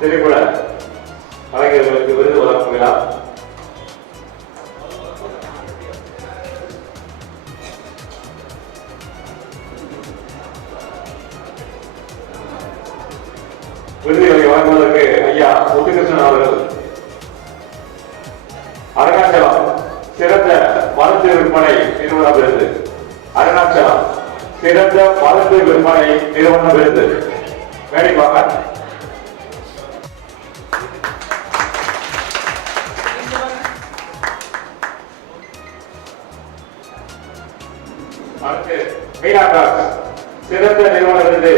திரைப்பட கலைஞர்களுக்கு விருது வழங்கும் விழா விருதுகளை வழங்குவதற்கு ஐயா முத்துகிருஷ்ணன் அவர்கள். அருணாச்சலம் சிறந்த மருந்து விற்பனை நிறுவன விருது. அருணாச்சலம் சிறந்த மருந்து விற்பனை நிறுவன விருது. வேடிப்பாங்க. அடுத்து மீனாதாஸ் சிறந்த நிறுவன விருது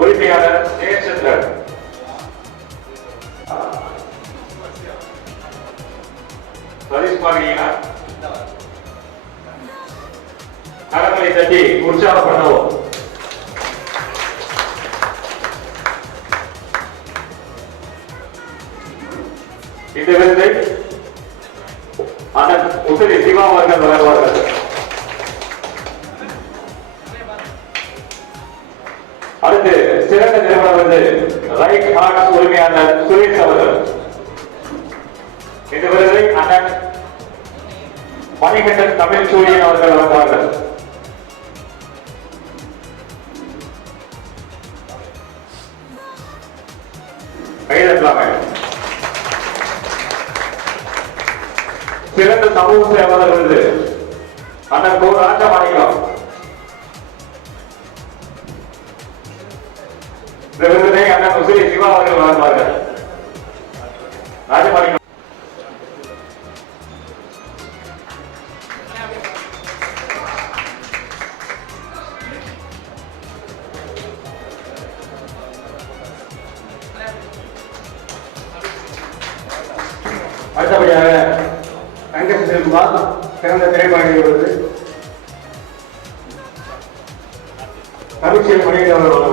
உரிமையாளர் ஜெயச்சந்திரன். சதீஷ் கரங்களை தட்டி உற்சாகம் பண்ணுவோம் இந்த விருதை அதன் உசிரி சிவா அவர்கள் வழங்குவார்கள். அடுத்து சிறந்த நிறுவனம் வந்து ரைட் ஹார்ட் உரிமையாளர் சுரேஷ் அவர்கள். இந்த விருதை அண்ணன் மணிகண்டன் தமிழ் சூரியன் அவர்கள் வழங்குவார்கள். கைதட்டலாமே சிறந்த சமூக சேவலர் விருது அண்ணன் கோ ராஜமாணிக்கம் இந்த விருதினை அண்ணன் முசிறி சிவா அவர்கள் வழங்குவார்கள் ராஜமாணிக்கம் அடுத்தபடியாக தங்க செல்வா சிறந்த திரைப்படம் விருது தமிழ்ச்சியில் மணிகண்டன் அவர்கள்.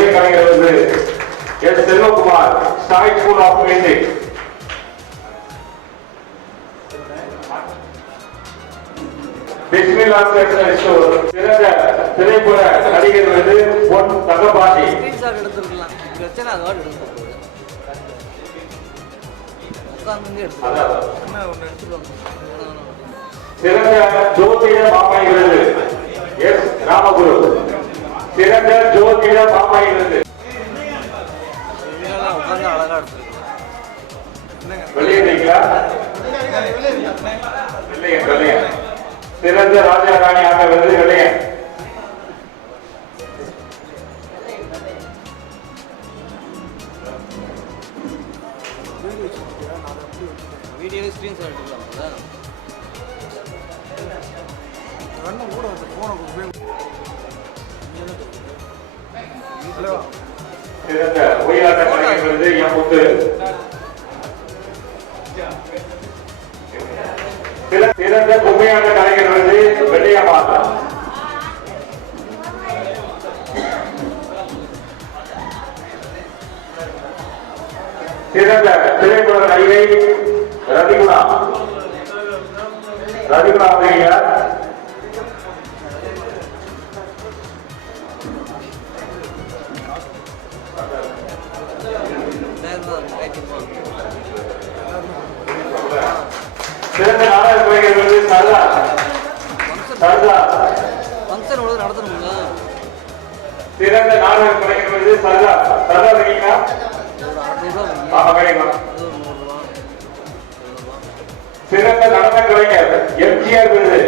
இசை கலைஞர் S Selvakumar ஸ்டாய் school of music Bismillah stationery store சிறந்த திரைப்பட நடிகர் வந்து பொன் தங்கபாண்டி. சிறந்த ஜோதிட மாமாய் விருது எஸ் ராமகுரு. அழகாக எடுத்துருக்கலாம் வெளியிட்டீங்களா வெள்ளையன் வெள்ளையன் சிறந்த ராஜா ராணியாக விருது வெள்ளையன் வீடியோவே ஸ்க்ரீன்ஷாட் எடுத்துக்கலாம்ல சிறந்த உயிராட்ட கலைஞர் வந்து என் முத்து. சிறந்த கும்மையாட்ட கலைஞர் விருது வெள்ளையம்மாள் சிறந்த திரைப்பட நடிகை ரதிகுணா ரதிகுணா அப்படிங்க சிறந்த நாடக கலைஞர்கள் விருது சரதா ஃபங்க்ஷன் ஒழுங்கு நடத்தணுங்களா சிறந்த நாடக கலைஞர் விருது இருக்கீங்களா ஆமா கிடைக்கும் சிறந்த நடன கலைஞர் எம்ஜிஆர் விருது.